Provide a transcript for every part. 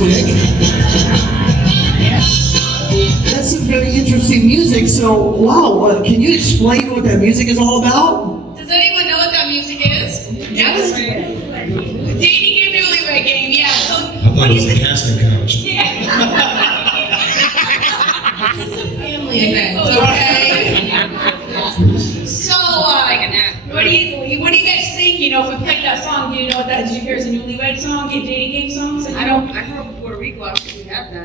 music. That's some very interesting music. So, wow, can you explain what that music is all about? Does anyone know what that music is? Yes? Dating and newlywed game, yeah. So, I thought it was a casting couch. yeah. This is a family event, okay? So, what do you guys think? You know, if we played that song, do you know what that is? Did you hear it's a newlywed song, a dating game song? So, I grew up in Puerto Rico, I don't think we have that.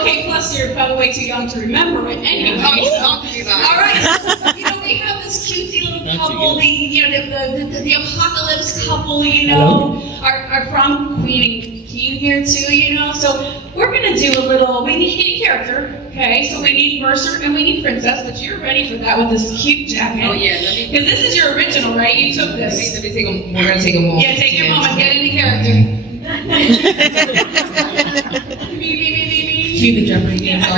Okay, plus you're probably way too young to remember it anyway. Talk to me about it. All right, you know, we have this cutesy little couple, the apocalypse couple, you know, our prom queen and king here too, you know, so we're gonna do a little, we need a character, okay, so we need Mercer and we need Princess, but you're ready for that with this cute jacket. Oh yeah, Because this is your original, right? You took this. we're gonna take a moment. Yeah, take your moment, get into character. Cue the Jeopardy theme song.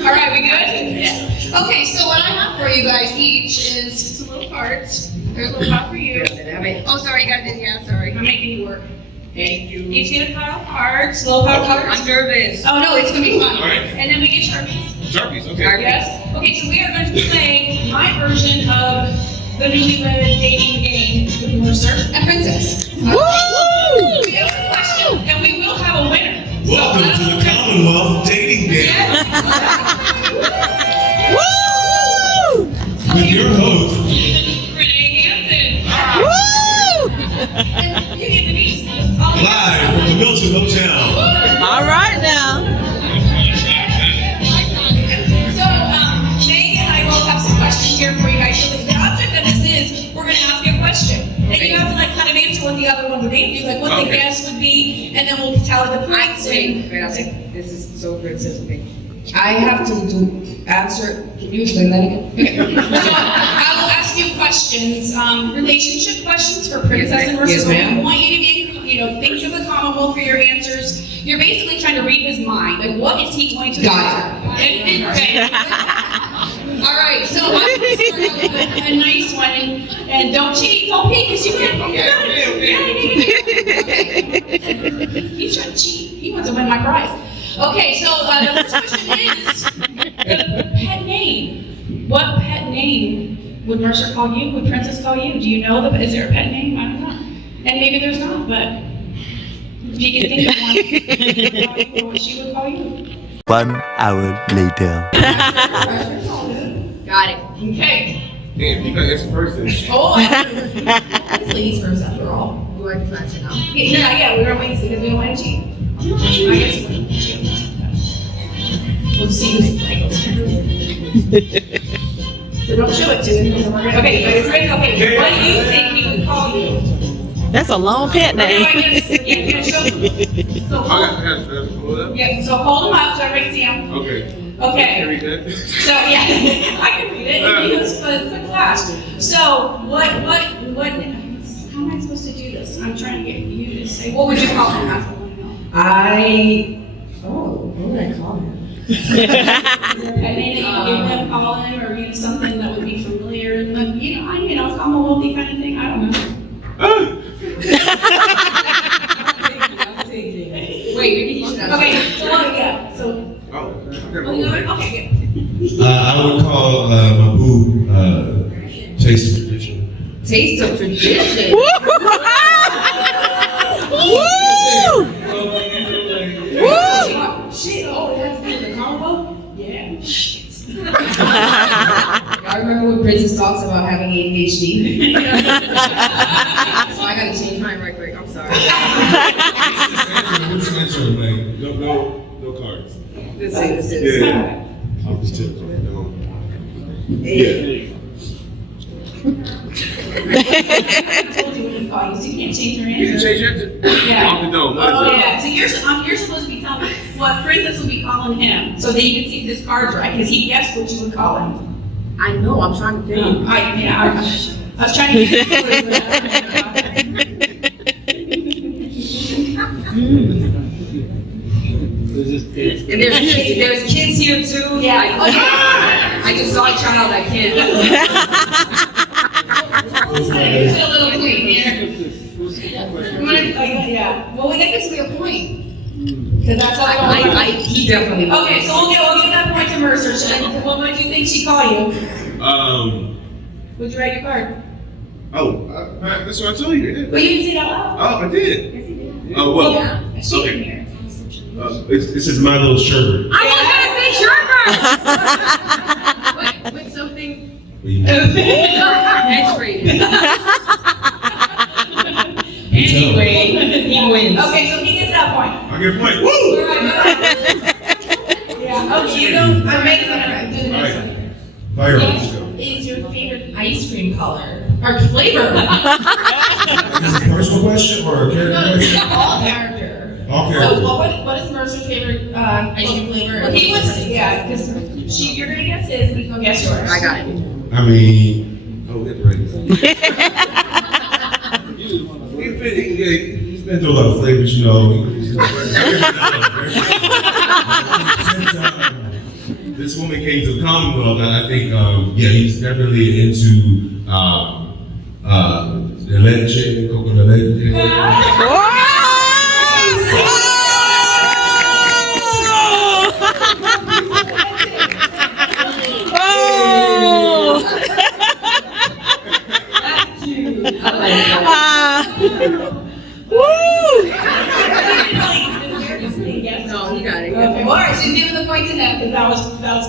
All right, we good? Yeah. Okay, so what I have for you guys each is some little cards. There's a little card for you. Oh, sorry, you got it. Yeah, sorry. I'm making you work. Thank you. Each get a pile of cards, little pile of cards. I'm nervous. Oh no, it's gonna be fun. All right. And then we get Sharpies. Sharpies, okay. Yes? Okay, so we are going to play my version of the newlywed dating game with Mercer and Princess. Woo! We have some questions and we will have a winner. Welcome to the Commonwealth dating game Woo! with your host. Renee Hansen. Woo! And you get the beast. Live from the Milton Hotel. All right now. So, Meg and I both have some questions here for you guys. So the object of this is, we're going to ask you a question. And you have to like kind of answer what the other one would answer, like what the Okay. guess would be, and then we'll tally the points. Wait, I'll take, this is so Princess, okay. I have to answer, can you explain that again? Okay. So, I will ask you questions, relationship questions for Princess and Mercer. Yes, ma'am. I want you to be, think of the Commonwealth for your answers. You're basically trying to read his mind, like what is he going to Got answer? Okay. All right, so I'm going to start out with a nice one, and don't cheat, don't peek, because you can't. He's trying to cheat. He wants to win my prize. Okay, so the first question is the pet name. What pet name would Mercer call you? Would Princess call you? Do you know is there a pet name? I don't know. And maybe there's not, but if you can think of one, what she would call you. 1 hour later. Got it. Okay. Damn, you gotta answer first then. Oh, it's ladies first after all. Do I decide to now? Yeah, we're gonna wait because we don't want to cheat. I guess we'll see who's playing. So don't show it to him. Okay, you guys ready? Okay, what do you think he would call you? That's a long pet name. Yeah, show him. So hold so hold him up so everybody can see him. Okay. Okay. Can we read that? So yeah, I can read it. He was quick flash. So what? How am I supposed to do this? I'm trying to get you to say. What would you call him? That's what I want to know. What would I call him? Is there a name that you give them, call him, or use something that would be familiar? Commonwealthy kind of thing. I don't know. Wait, maybe he should have. Okay. So yeah. So. Okay. Good. I would call my boo Taste of Tradition. Taste of Tradition. Woo! Shit. Oh, it has to be the combo? Yeah. Shit. I remember when Princess talks about having ADHD. So I gotta change mine right quick. I'm sorry. What's the answer, man? No cards. This is. Yeah. I'll just tell you. Yeah. I told you what to call you, so you can't change your You can answer. change it. Yeah. Off the dome. Oh yeah. So you're supposed to be telling me what Princess would be calling him, so that you can see if this card's right, because he guessed what you would call him. I know, I'm trying to think. I was trying to get And there's kids here too. Yeah. I just saw a child I can't. It's a little clean here. Yeah. Well, we got this to be a point. Because that's all He definitely. Okay, so we'll give that point to Mercer. What would you think she call you? Would you write your card? That's what I told you. But you didn't say that loud. Oh, I did. Yes, you did. Oh, well. Yeah. She Okay. didn't hear. This is my little sherbet. I was gonna say sherbet. with something X-rated. Anyway, he wins. Okay, so he gets that point. I get a point. Woo! All right, yeah. Okay, you go. Amazing. All right, do the next one. Fire. What is your favorite ice cream color? Or flavor? Is it a personal question or a character No, question? it's all character. All So character. what is Mercer's favorite ice cream flavor? Well, he was, yeah, because you're gonna guess his, he's gonna guess yours. I got it. I mean, we have to write this. He's been through a lot of flavors, you know. Since this woman came to the Commonwealth, I think, he's definitely into the leche, coconut leche. No, he got it. Okay, well, all right, she's giving the point to him because that was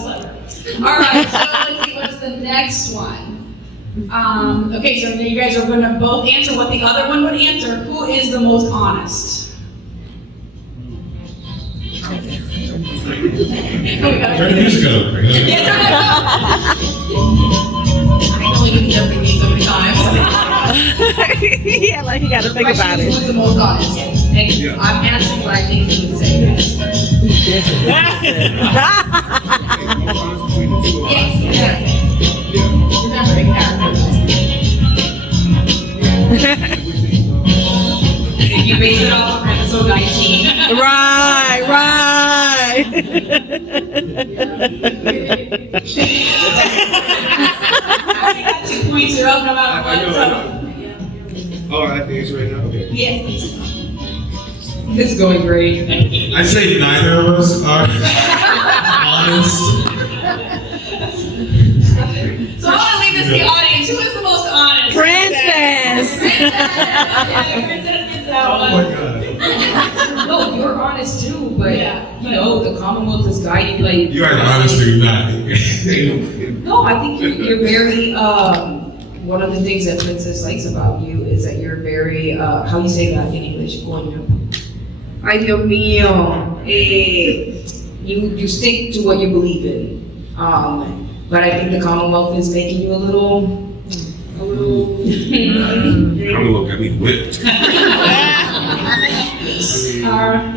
clever. All right, so let's see, what's the next one? Okay, so you guys are going to both answer what the other one would answer. Who is the most honest? Turn the music up. I know we can get everything so many times. Yeah, like you gotta think about it. Who's the most honest? And I'm answering what I think he would say. Yes. Remember the character. If you base it off of episode 19. Right. I got 2 points, you're up no matter what, so. Oh, I have to answer right now? Okay. Yes, please. This is going great. I say neither of us are honest. So I want to leave this to the audience. Who is the most honest? Princess. Yeah, Princess gets that Oh one. my God. No, you're honest too, but Yeah. you know, the Commonwealth is guiding like. You are honest or you're not. No, I think you're very, one of the things that Princess likes about you is that you're very, how you say that in English? Coño. Ay, Dios mío. You stick to what you believe in. But I think the Commonwealth is making you a little. Commonwealth got me whipped.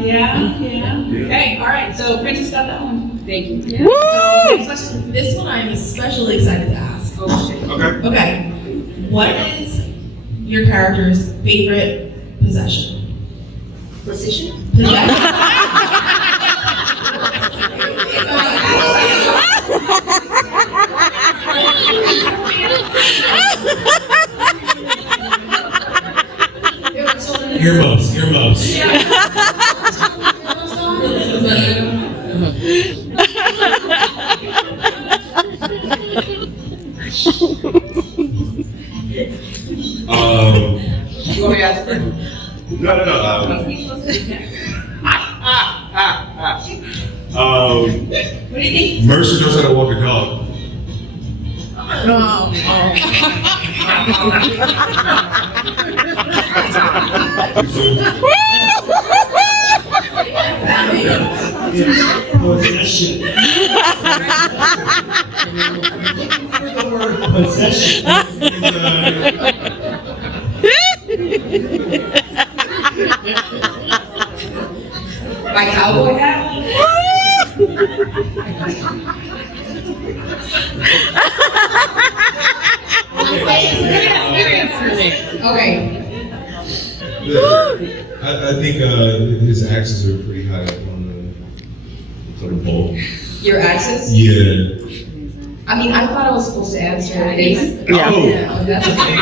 Yeah. Okay, all right, so Princess got that one. Thank you. Yeah. So, next question. This one I'm especially excited to ask. Oh, shit. Okay. Okay. What is your character's favorite possession? Position? Earmuffs. You want me to ask first? No. What do you think? Mercer knows how to walk a dog. My cowboy hat? Okay. I think his axes are pretty high up on the pole. Your axes? Yeah. I mean, I thought I was supposed to answer it. Yeah. Oh, But that's okay.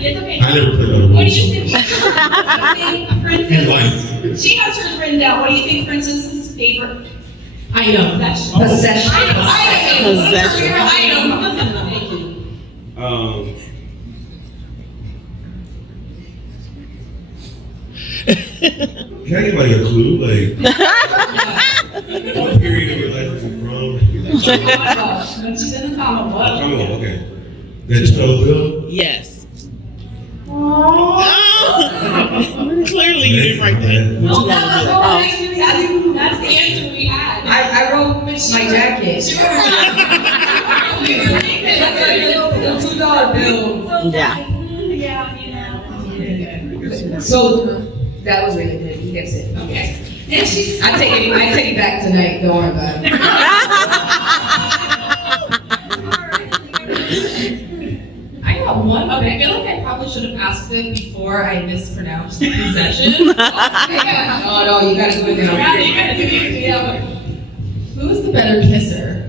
It's okay. I never played that What do role. you think? What do you think In Princess? life. She has hers written down. What do you think Princess's favorite item? Possession. Possession. Item. What's her favorite item? Can I get like a clue? Like, what period of your life is it from? When she's in the comic book. Coming up, okay. That $12 bill? Yes. Oh. Clearly you didn't write that. Oh, that's the answer we had. I wrote my jacket. The $2 bill. Yeah. Yeah, you know. So that was really good. He gets it. Okay. And she's. I take it back tonight. Don't worry about it. I got one. Okay, I feel like I probably should have asked it before I mispronounced the possession. Oh no, you gotta do it now. Yeah, you gotta do it. Yeah. Who's the better kisser?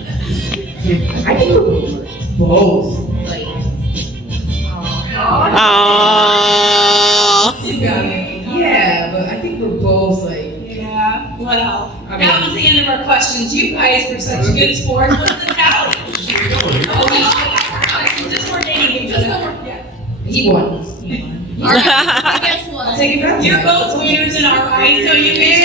I think we're both. Like, Aww. yeah, but I think we're both like. Yeah. Well, I mean- that was the end of our questions. You guys were such good sports. What's the tally? Just more dating. Just no more. Yeah. He won. All right. I guess what? Take it back. You're both winners in our eyes, so you can.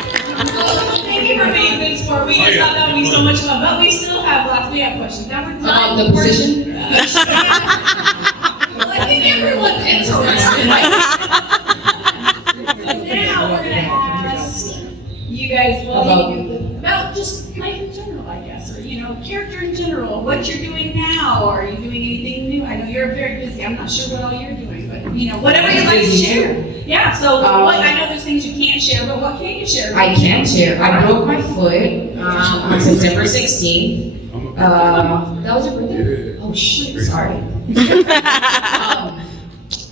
Thank you for being a good sport. We just thought that would be so much fun, but we still have lots. We have questions. Now we're done. The position? Well, I think everyone's interested. Now we're gonna ask you guys about just life in general, I guess, or character in general. What you're doing now? Are you doing anything new? I know you're very busy. I'm not sure what all you're doing, but whatever you'd like to share. Yeah. So I know there's things you can't share, but what can you share? I can share. I broke my foot on September 16th. That was your birthday? Oh shit, sorry.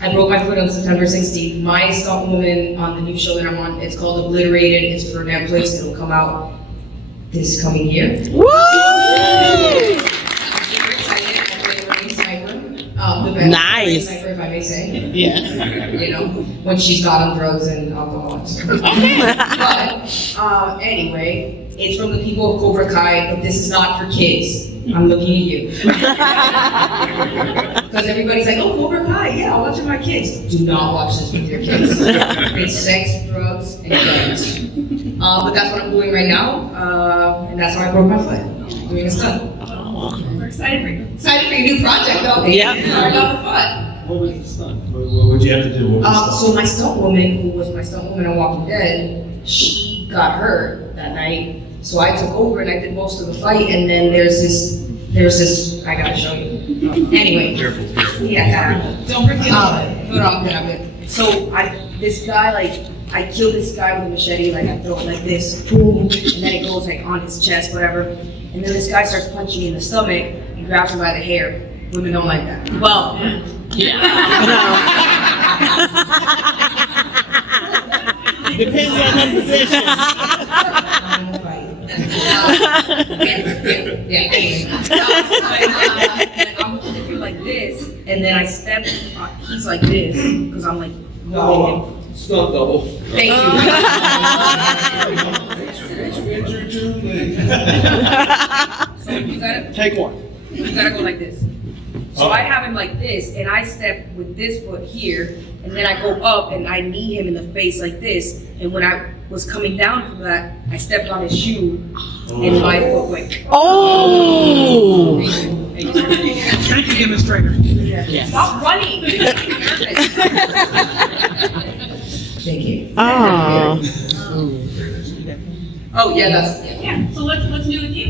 I broke my foot on September 16th. My stunt woman on the new show that I'm on, it's called Obliterated. It's for Netflix. It'll come out this coming year. Woo! I'm super excited. I play Renee Sniper. The best Nice. sniper, if I may say. Yes. When she's not on drugs and alcohol and stuff. But anyway, it's from the people of Cobra Kai, but this is not for kids. I'm looking at you. Because everybody's like, oh, Cobra Kai, yeah, I'll watch it with my kids. Do not watch this with your kids. It's sex, drugs, and guns. But that's what I'm doing right now, and that's how I broke my foot. I'm doing a stunt. We're excited for you. Excited for your new project, though. Yeah. Sorry about the foot. What was the stunt? What would you have to do? What was the stunt? So my stunt woman, who was my stunt woman on Walking Dead, she got hurt that night. So I took over and I did most of the fight. And then there's this. I gotta show you. Anyway. Careful. Yeah. Don't break the No, I'm good. I'm good. So this guy, I kill this guy with a machete. I throw it like this, boom, and then it goes on his chest, whatever. And then this guy starts punching me in the stomach and grabs him by the hair. Women don't like that. Well, Depends on the position. I'm looking at you like this, and then I step. He's like this because I'm like, no. Stunt double. Thank you. So you gotta Take one. go like this. So I have him like this, and I step with this foot here, and then I go up and I knee him in the face like this. And when I was coming down from that, I stepped on his shoe, and my foot went. Oh! Thank you, demonstrator. Stop running! Thank you. Oh. Oh yeah, that's Yeah. So what's new with you?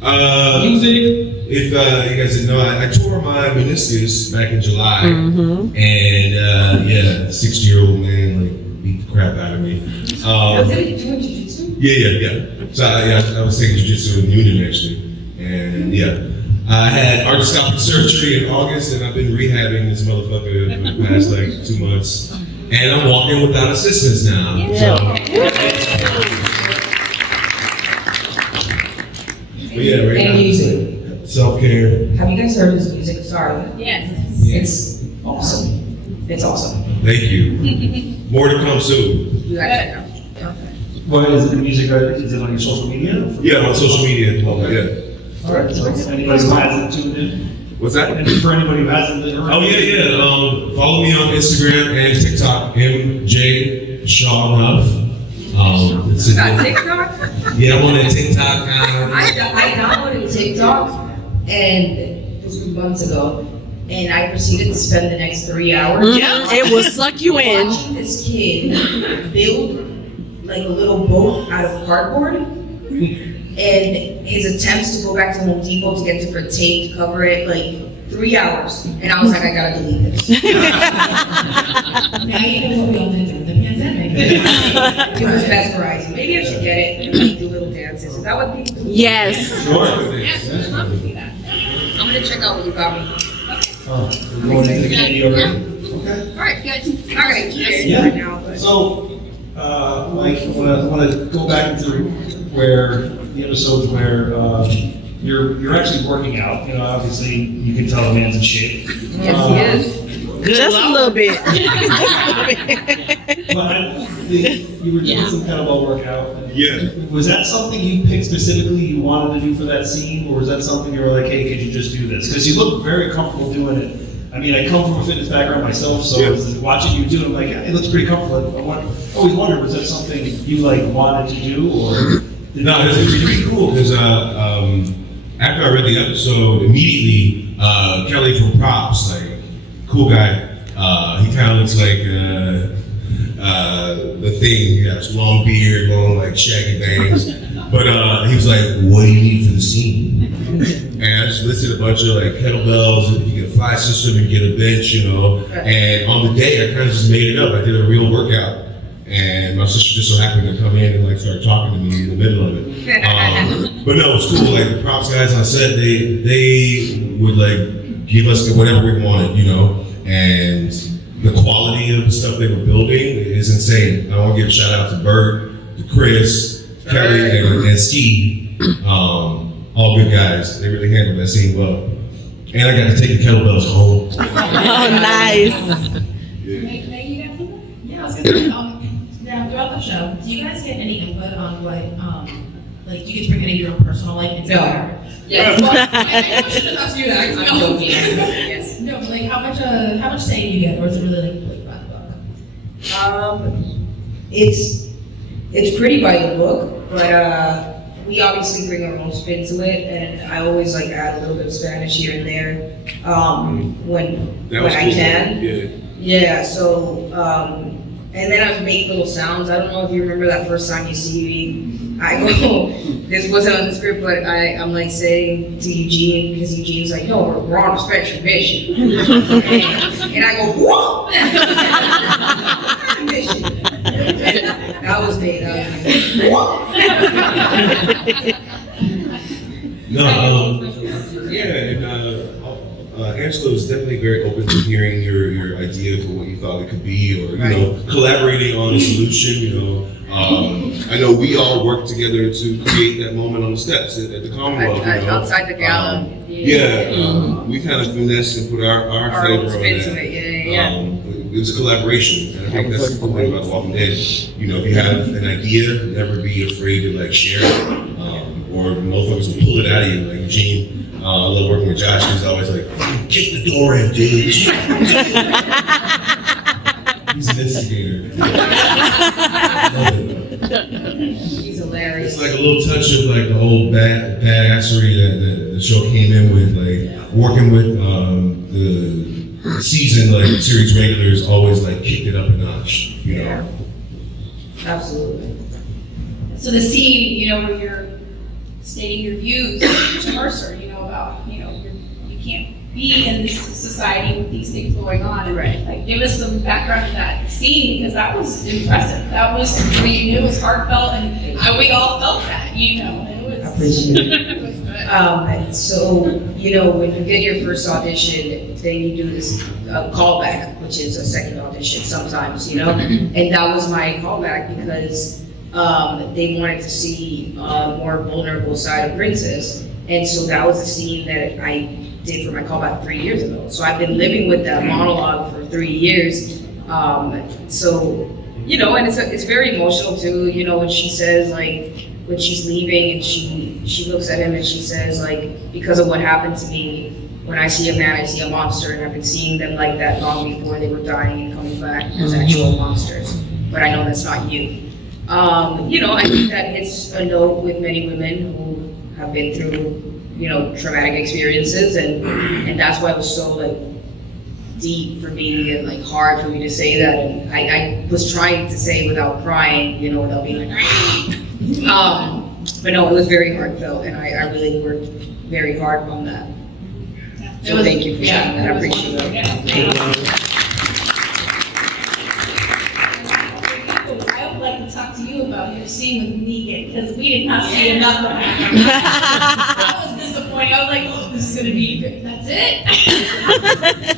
Music. If you guys didn't know, I tore my meniscus back in July, Mm-hmm. and 60-year-old man beat the crap out of me. Was it doing jiu-jitsu? Yeah. So I was taking jiu-jitsu in Union actually, and I had arthroscopic surgery in August, and I've been rehabbing this motherfucker for the past like 2 months. And I'm walking without assistance now. So, but yeah, right And now, music. self-care. Have you guys heard his music? Sorry. Yes. It's awesome. It's awesome. Thank you. More to come soon. You gotta check it out. What is it, the music, is it on your social media? Yeah, on social media at the moment, yeah. All right, so anybody who hasn't tuned in? What's that? And for anybody who hasn't been Oh yeah. Follow me on Instagram and TikTok, MJ Shaw Enough. It's Got TikTok? yeah, I'm on that TikTok. I downloaded TikTok, and this was months ago, and I proceeded to spend the next 3 hours. Yeah, it will suck you in. Watching this kid build like a little boat out of cardboard, and his attempts to go back to Home Depot to get different tape to cover it, like 3 hours, and I was like, I gotta delete this. Now you know what we all did during the pandemic. It was mesmerizing. Maybe I should get it and like do little dances. Is that what people do? Yes. Yes, I'd love to see that. I'm gonna check out what you got me. Oh, we're going into the candy already? Okay. All right, good. I'm not gonna eat it Yeah. right now, but. So, Mike, I want to go back into where the episodes where you're actually working out. You know, obviously you can tell the man's in shape. Yes, he is. Just a little bit. But you were doing some kettlebell workout. Yeah. Was that something you picked specifically you wanted to do for that scene, or was that something you were like, hey, could you just do this? Because you look very comfortable doing it. I mean, I come from a fitness background myself, so watching you do it, I'm like, yeah, it looks pretty comfortable. I always wondered, was that something you like wanted to do, or? No, it was pretty cool because after I read the episode, immediately Kelly from Props, like cool guy, he kind of looks like the Thing. He has long beard, long like shaggy bangs. But he was like, "What do you need for the scene?" And I just listed a bunch of like kettlebells, if you get a fly system and get a bench, you know. And on the day, I kind of just made it up. I did a real workout. And my sister just so happened to come in and like start talking to me in the middle of it. But no, it's cool. Like the props guys on set, they would like give us whatever we wanted, you know. And the quality of the stuff they were building is insane. I want to give a shout out to Bert, to Chris, Kelly, and Steve. All good guys. They really handled that scene well. And I got to take the kettlebells home. Oh, nice. Meg, you got something? Yeah, I was gonna say, now throughout the show, do you guys get any input on what, like, do you get to bring any of your own personal, like, insight? Yes. Well, I shouldn't ask you that. I'm joking. Yes. No, but like, how much say do you get, or is it really like by the book? It's pretty by the book, but we obviously bring our own spin to it, and I always like add a little bit of Spanish here and there when I can. Yeah. So and then I make little sounds. I don't know if you remember that first time you see me. I go, this wasn't on the script, but I'm like saying to Eugene, because Eugene's like, no, we're on a special mission. and I go, whoa! Mission. That was me. Angela was definitely very open to hearing your idea for what you thought it could be, or you know, collaborating on a solution. You know, I know we all worked together to create that moment on the steps at the Commonwealth. Outside the gala. We kind of finessed and put our flavor on spin that. to it. It was a collaboration, and I think that's the cool thing about The Walking Dead. You know, if you have an idea, never be afraid to like share it, or motherfuckers will pull it out of you. Like Eugene, I love working with Josh. He's always like, "Kick the door in, dude." He's an instigator. He's hilarious. It's like a little touch of like the old badassery that the show came in with, like working with the season, like series regulars always like kicked it up a notch, you know. Absolutely. So the scene, you know, where you're stating your views to Mercer, you know, about, you know, you can't be in this society with these things going on. And like, give us some background to that scene, because that was impressive. That was, it was heartfelt, and we all felt that, you know. And it was, it was good. So, you know, when you get your first audition, then you do this callback, which is a second audition sometimes, you know? And that was my callback because they wanted to see a more vulnerable side of Princess. And so that was a scene that I did for my callback 3 years ago. So I've been living with that monologue for 3 years. So, you know, and it's very emotional too, you know, when she says, like, when she's leaving and she looks at him and she says, like, because of what happened to me, when I see a man, I see a monster, and I've been seeing them like that long before they were dying and coming back as actual monsters. But I know that's not you. You know, I think that hits a note with many women who have been through, you know, traumatic experiences, and that's why it was so, like, deep for me and, like, hard for me to say that. And I was trying to say without crying, you know, without being like, but no, it was very heartfelt, and I really worked very hard on that. So thank you for sharing that. I appreciate it. I would like to talk to you about your scene with Negan, because we did not see enough of him. I was disappointed. I was like, oh, this is gonna be good. That's it.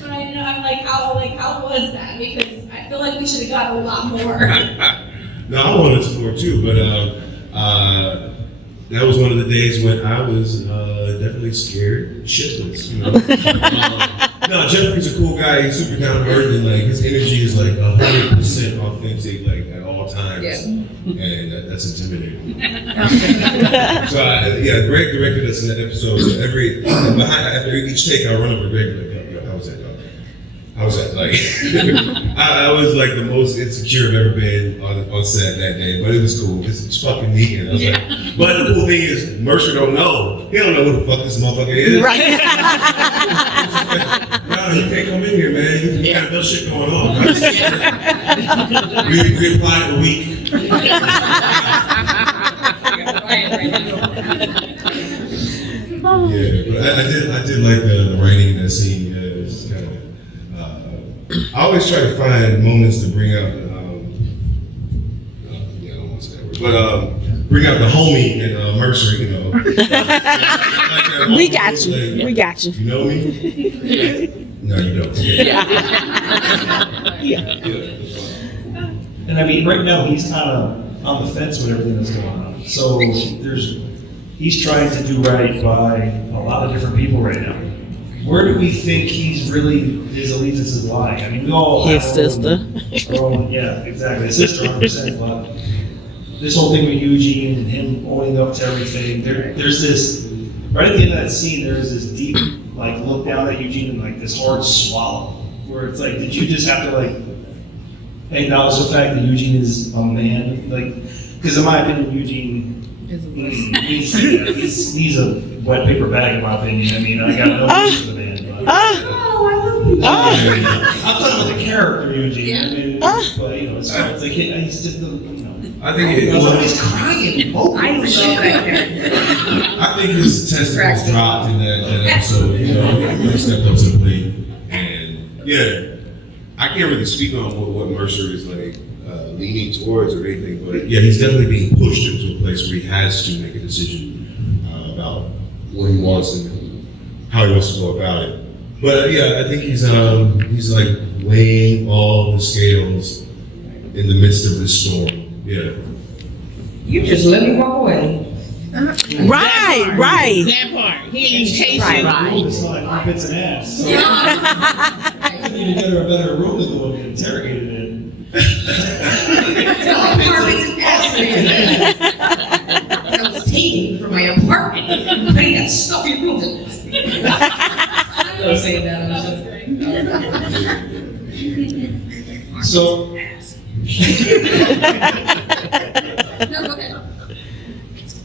But I know, I'm like, how was that? Because I feel like we should have got a lot more. No, I wanted to more too, but that was one of the days when I was definitely scared shitless. You know? No, Jeffrey's a cool guy. He's super down to earth, and like his energy is like 100% authentic, like at all times, and that's intimidating. So yeah, Greg directed us in that episode. So after each take, I run over to Greg like, yo, how was that, dog? How was that? Like, I was like the most insecure I've ever been on set that day, but it was cool because it's fucking Negan. I was like, but the cool thing is, Mercer don't know. He don't know who the fuck this motherfucker is. Right. No, you can't come in here, man. You got no shit going on. We applied a week. Yeah, but I did like the writing in that scene. It's kind of. I always try to find moments to bring out the, I don't want to say that word, but bring out the homie in Mercer, you know. Like We got you. like, We got you. You know me? No, you don't. Yeah. And I mean, right now, he's kind of on the fence with everything that's going on. So he's trying to do right by a lot of different people right now. Where do we think his allegiances lie? I mean, we all His have sister. our own, yeah, exactly. His sister, 100%. But this whole thing with Eugene and him owning up to everything, there's this, right at the end of that scene, there's this deep, like, look down at Eugene and, like, this hard swallow, where it's like, did you just have to, like, acknowledge the fact that Eugene is a man? Like, because in my opinion, Eugene, he's a wet paper bag in my opinion. I mean, I got no use for the man. But, I love you. I'm talking about the character Eugene. I mean, but you know, it's like he's just you know. I think He's crying. I love that character. I think his testicles dropped in that episode. You know, he stepped up to the plate, and yeah, I can't really speak on what Mercer is like leaning towards or anything, but yeah, he's definitely being pushed into a place where he has to make a decision about what he wants and how he wants to go about it. But yeah, I think he's like weighing all the scales in the midst of this storm. Yeah. You just let me walk away. Right. That part. He ain't chasing. It's not like armpits and ass. So I couldn't even get her a better room to go and get interrogated in. I was taking from my apartment, putting that stuffy room in. I was saying that. So. No, go ahead.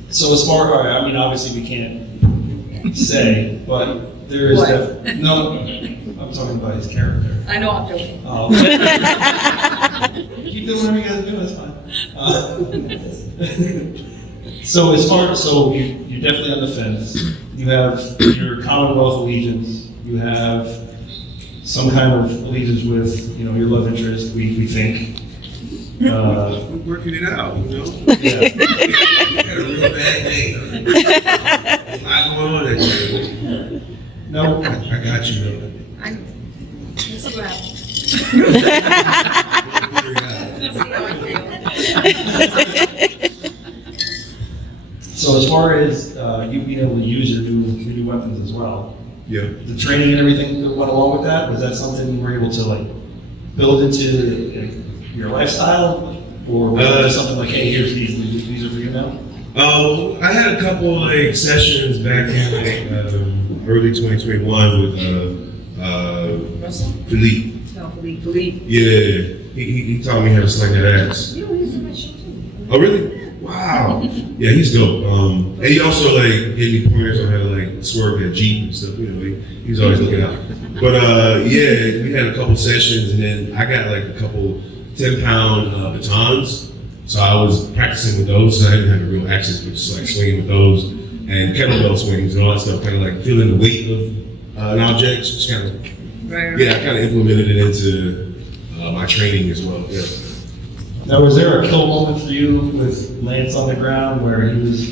So as far, all right, I mean, obviously we can't say, but there is no. I'm talking about his character. I know I'm joking. Keep doing whatever you guys do. That's fine. So as far, you're definitely on the fence. You have your Commonwealth allegiance. You have some kind of allegiance with, you know, your love interest. We think. We're working it out, you know? Yeah. You had a real bad day. a lot going on that day. No. I got you, though. Let's see what happens. So as far as you being able to use your new weapons as well, Yeah. the training and everything that went along with that, was that something you were able to like build into your lifestyle, or was it something like, hey, here's these are for you now? I had a couple like sessions back in like, early 2021 with Philippe. No, Philippe. Yeah, he taught me how to sling that axe. You know, he's in my show too. Oh, really? Wow. Yeah, he's dope. And he also like gave me pointers on how to like swerve that Jeep and stuff. You know, he's always looking out. But yeah, we had a couple sessions, and then I got like a couple 10-pound batons. So I was practicing with those. So I didn't have the real axes, but just like swinging with those and kettlebell swings and all that stuff. Kind of like feeling the weight of an object. Just kind of yeah, I kind of implemented it into my training as well. Yeah. Now, was there a kill moment for you with Lance on the ground where he was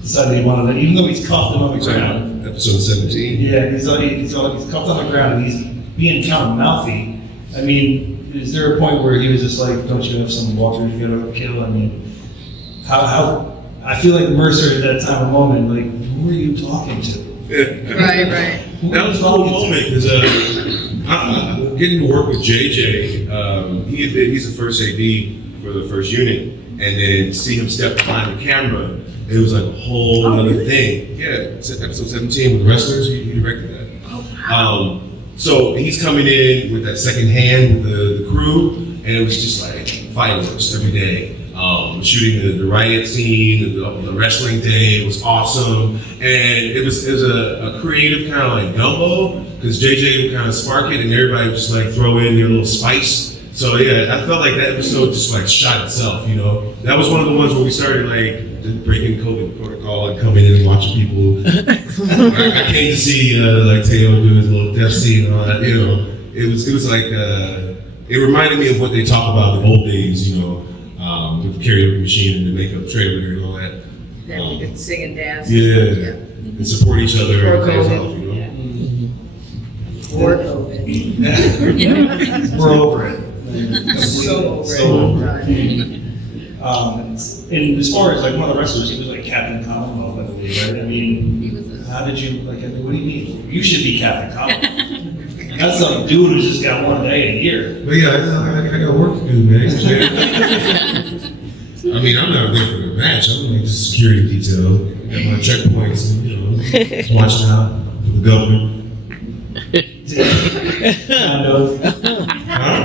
decided he wanted to, even though he's cuffed him on the ground? Episode 17. Yeah, he's cuffed on the ground and he's being kind of mouthy. I mean, is there a point where he was just like, don't you have some walkers you gotta kill? I mean, how I feel like Mercer at that time of moment, like, who are you talking to? Right. That was a cool moment because I'm getting to work with JJ. He's the first AD for the first unit, and then see him step behind the camera, it was like a whole other thing. Yeah, episode 17 with wrestlers. He directed that. So he's coming in with that second hand with the crew, and it was just like fireworks every day. Shooting the riot scene, the wrestling day was awesome, and it was a creative kind of like gumbo because JJ would kind of spark it, and everybody would just like throw in their little spice. So yeah, I felt like that episode just like shot itself. You know, that was one of the ones where we started like breaking COVID protocol and coming in and watching people. I came to see like Teo do his little death scene and all that. You know, it was like it reminded me of what they talk about in the old days. You know. With the karaoke machine and the makeup trailer and all that. Then we could sing and dance. Yeah, and support each other. Before and COVID. you know? Before COVID. We're over it. So over it. And as far as like one of the wrestlers, he was like Captain Commonwealth, I believe, right? I mean, how did you like? What do you mean? You should be Captain Commonwealth. That's like a dude who's just got one day a year. But yeah, I got work to do, man. I mean, I'm not there for the match. I'm like just security detail. Got my checkpoints, and, you know, just watching out for the government. Kind of.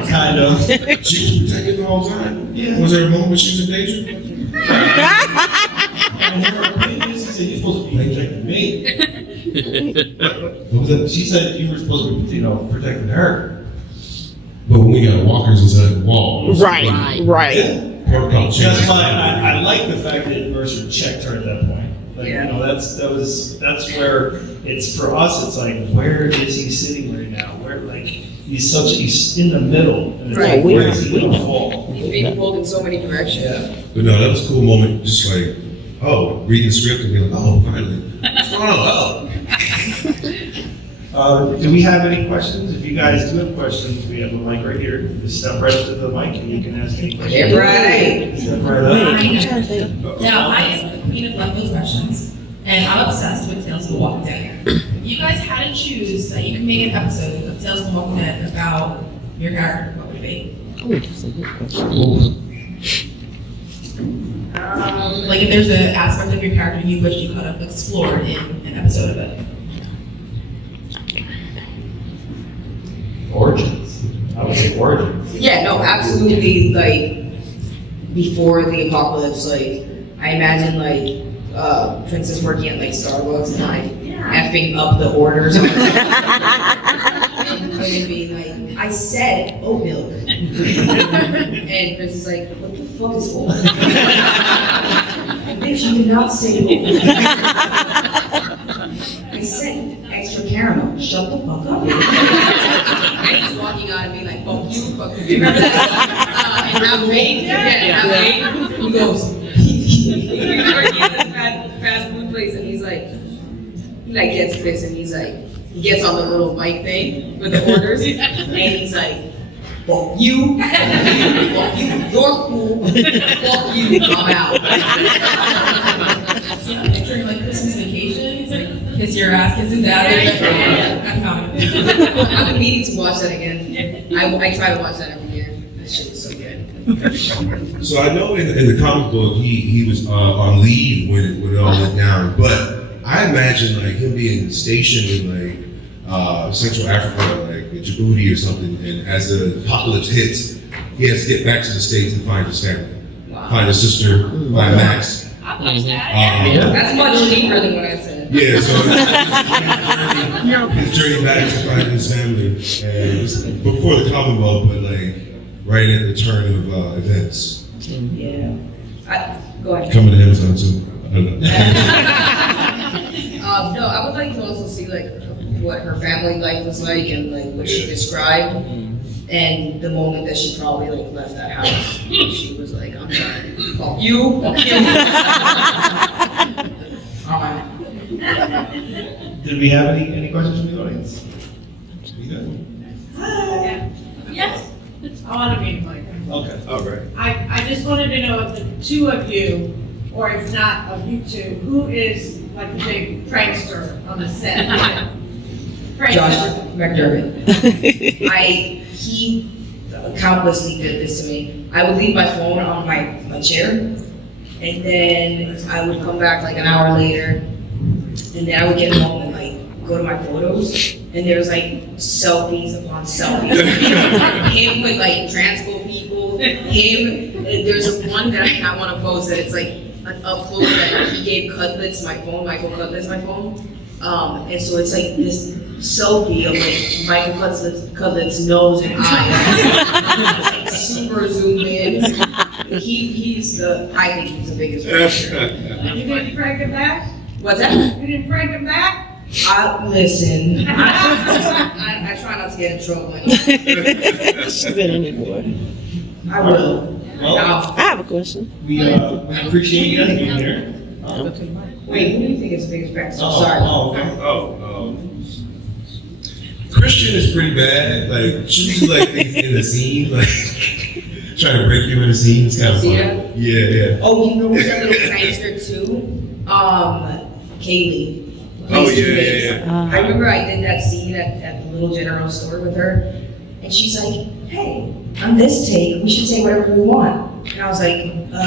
Kind of. She was protected the whole time. Yeah. Was there a moment when she was in danger? And her opinion, she said, you're supposed to be protecting me. What was that? She said you were supposed to be, protecting her. But when we got walkers inside the wall. Right. Yeah. Protocol That's changed. why I like the fact that Mercer checked her at that point. Like, that's where it's for us. It's like, where is he sitting right now? Where he's in the middle. And it's Right. like, where is he gonna fall? He's being pulled in so many directions. Yeah. But no, that was a cool moment. Just like, reading the script and being like, finally. What's going on? Do we have any questions? If you guys do have questions, we have a mic right here. Just step right up to the mic and you can ask any questions. Yeah, right. Step right up. Now, I am the queen of love those questions, and I'm obsessed with Tales of the Walking Dead. If you guys had to choose that you can make an episode of Tales of the Walking Dead about your character, what would it be? Like if there's an aspect of your character you wish you could have explored in an episode of it. Origins. I would say origins. Yeah, no, absolutely, like, before the apocalypse, like, I imagine, like, Princess working at, like, Starbucks and, like, effing up the orders. And being like, I said oat milk. And Princess is like, what the fuck is oat milk? Bitch, you did not say oat milk. I said extra caramel. Shut the fuck up. And he's walking on and being like, oh, you fucking remember that? And now Bake, he goes, he's working at this fast food place and he's like, like gets pissed and he's like, he gets on the little mic thing with the orders and he's like, fuck you, fuck you, you're cool, fuck you, I'm out. During like Christmas vacation, he's like, kiss your ass, kiss his dad. I found it. I've been meaning to watch that again. I try to watch that every year. That shit is so good. So I know in the comic book he was on leave when it all went down, but I imagine like him being stationed in like Central Africa, like Djibouti or something, and as the apocalypse hits, he has to get back to the States and find his family, find his sister, find Max. I watched that. That's much deeper than what I said. Yeah, so his journey back to find his family, and it was before the Commonwealth, but like right at the turn of events. Yeah. Go ahead. Coming to Amazon too. I don't know. No, I would like to also see like what her family life was like and like what she described, and the moment that she probably like left that house, she was like, "I'm sorry, fuck you." Alright. Did we have any questions from the audience? You good? Yes. I want to be Mike. Okay, all right. I just wanted to know if the two of you, or if not of you two, who is like the big prankster on the set? Josh McDermott. He countlessly did this to me. I would leave my phone on my chair, and then I would come back like an hour later, and then I would get home and like go to my photos, and there was like selfies upon selfies. Him with like transpo people, him, and there's one that I want to post that it's like an up close that he gave Cutlets my phone, Michael Cutlets my phone. And so it's like this selfie of like Michael Cutlet's nose and eyes. Like super zoomed in. He's I think he's the biggest prankster. And you didn't prank him back? What's that? You didn't prank him back? Listen, I try not to get in trouble. She's in anymore. I will. Well, I have a question. we appreciate you guys being here. Wait, who do you think is the biggest prankster? Oh, Sorry. Christian is pretty bad. Like she's like things in the scene, like trying to break you in the scene. It's kind of See fun. that? Yeah. Oh, you know who's that little prankster too? Kaylee. Oh yeah. I remember I did that scene at the little general store with her, and she's like, "Hey, on this take, we should say whatever we want." And I was like, I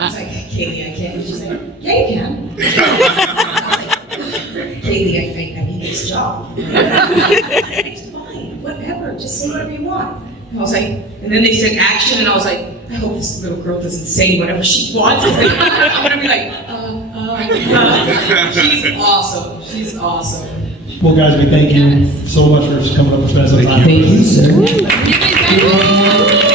was like, "Kaylee, I can't." And she's like, "Yeah, you can." I was like, "Kaylee, I need this job." It's fine, whatever, just say whatever you want. And I was like, and then they said action, and I was like, I hope this little girl doesn't say whatever she wants. I'm gonna be like, she's awesome. She's awesome. Well, guys, we thank you so much for coming up and spending some time. Thank you, sir. You guys got it?